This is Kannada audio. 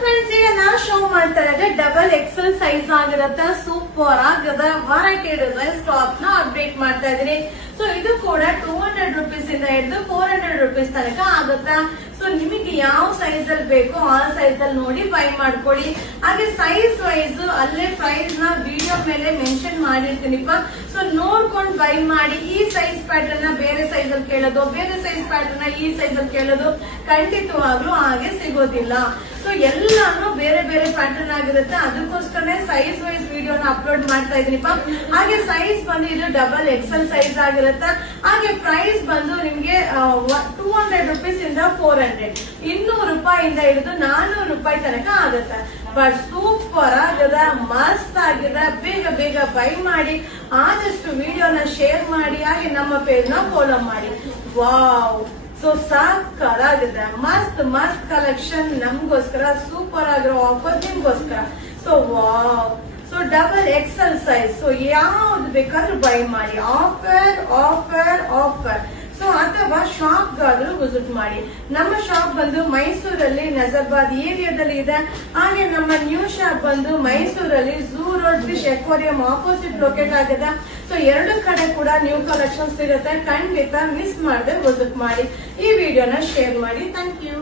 ಫ್ರೆಂಡ್ಸ್, ಈಗ ನಾವು ಶೋ ಮಾಡ್ತಾ ಇರೋದು ಡಬಲ್ ಎಕ್ಸೆಲ್ ಸೈಜ್ ಆಗಿರುತ್ತೆ. ಸೂಪರ್ ಆಗದ ವೆರೈಟಿ ಡಿಸೈನ್ಸ್ ಟಾಪ್ ನ ಅಪ್ಡೇಟ್ ಮಾಡ್ತಾ ಇದೀನಿ. ಸೊ ಇದು ಕೂಡ 200 ರೂಪೀಸ್ ಇಂದ ಹಿಡಿದು 400 ರೂಪೀಸ್ ತನಕ ಆಗುತ್ತಾ. ಸೊ ನಿಮಗೆ ಯಾವ ಸೈಜ್ ಅಲ್ಲಿ ಬೇಕೋ ಆ ಸೈಜ್ ಅಲ್ಲಿ ನೋಡಿ ಬೈ ಮಾಡ್ಕೊಳ್ಳಿ. ಹಾಗೆ ಸೈಜ್ ವೈಸ್ ಅಲ್ಲೇ ಪ್ರೈಸ್ ನ ವಿಡಿಯೋ ಮೇಲೆ ಮೆನ್ಷನ್ ಮಾಡಿರ್ತೀನಿಪ್ಪ. ಸೊ ನೋಡ್ಕೊಂಡು ಬೈ ಮಾಡಿ. ಈ ಸೈಜ್ ಪ್ಯಾಟರ್ನ್ ನ ಬೇರೆ ಸೈಜ್ ಅಲ್ಲಿ ಕೇಳೋದು, ಬೇರೆ ಸೈಜ್ ಪ್ಯಾಟರ್ನ್ ನ ಈ ಸೈಜ್ ಅಲ್ಲಿ ಕೇಳೋದು ಖಂಡಿತವಾಗ್ಲೂ ಹಾಗೆ ಸಿಗೋದಿಲ್ಲ. ಸೊ ಎಲ್ಲಾನು ಬೇರೆ ಬೇರೆ ಪ್ಯಾಟರ್ನ್ ಆಗಿರುತ್ತೆ. ಅದಕ್ಕೋಸ್ಕರನೇ ಸೈಜ್ ವೈಸ್ ವಿಡಿಯೋನ ಅಪ್ಲೋಡ್ ಮಾಡ್ತಾ ಇದೀನಿಪ್ಪ. ಹಾಗೆ ಸೈಜ್ ಬಂದು ಇದು ಡಬಲ್ ಎಕ್ಸೆಲ್ ಸೈಜ್ ಆಗಿರುತ್ತೆ. ಹಾಗೆ ಪ್ರೈಸ್ ಬಂದು ನಿಮ್ಗೆ 200 ರೂಪೀಸ್ ಇಂದ 400, 200 ರೂಪಾಯಿಂದ ಹಿಡಿದು 400 ರೂಪಾಯಿ ತನಕ ಆಗುತ್ತೆ. ಬಟ್ ಸೂಪರ್ ಆಗದ, ಮಸ್ತ್ ಆಗಿದೆ. ಬೇಗ ಬೇಗ ಬೈ ಮಾಡಿ. ಆದಷ್ಟು ವಿಡಿಯೋನ ಶೇರ್ ಮಾಡಿ. ಹಾಗೆ ನಮ್ಮ ಪೇಜ್ ನ ಫಾಲೋ ಮಾಡಿ. ವಾವ್, ಸೊ ಸಾಕಾಗಿದೆ. ಮಸ್ತ್ ಮಸ್ತ್ ಕಲೆಕ್ಷನ್ ನಮ್ಗೋಸ್ಕರ, ಸೂಪರ್ ಆಗಿರೋ ಆಫರ್ ನಿಮ್ಗೋಸ್ಕರ. So wow, so double XL size. So ಯಾವ್ದು ಬೇಕಾದ್ರೂ ಬೈ ಮಾಡಿ. Offer offer offer. ಸೊ ಅಥವಾ ಶಾಪ್ ಗಾದ್ರೂ ವಿಸಿಟ್ ಮಾಡಿ. ನಮ್ಮ ಶಾಪ್ ಬಂದು ಮೈಸೂರಲ್ಲಿ ನಜರ್ಬಾದ್ ಏರಿಯಾದಲ್ಲಿ ಇದೆ. ಹಾಗೆ ನಮ್ಮ ನ್ಯೂ ಶಾಪ್ ಬಂದು ಮೈಸೂರಲ್ಲಿ zoo road fish aquarium opposite locate ಆಗಿದೆ. ಸೊ ಎರಡು ಕಡೆ ಕೂಡ ನ್ಯೂ ಕಲೆಕ್ಷನ್ಸ್ ಸಿಗುತ್ತೆ. ಖಂಡಿತ ಮಿಸ್ ಮಾಡದೆ ವಿಸಿಟ್ ಮಾಡಿ. ಈ ವಿಡಿಯೋನ ಶೇರ್ ಮಾಡಿ. Thank you.